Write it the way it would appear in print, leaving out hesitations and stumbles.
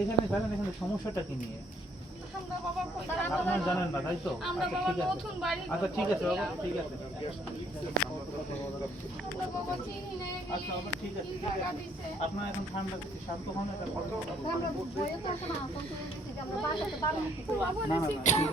এখানে জানেন এখানে সমস্যাটা কি নিয়ে আপনারা জানেন না তাই তো? আচ্ছা ঠিক আছে, আচ্ছা ঠিক আছে বাবা, ঠিক আছে। আচ্ছা বাবা ঠিক আছে, আপনার এখন ঠান্ডা শান্ত হন, এটা কথা না না ঠিক আছে।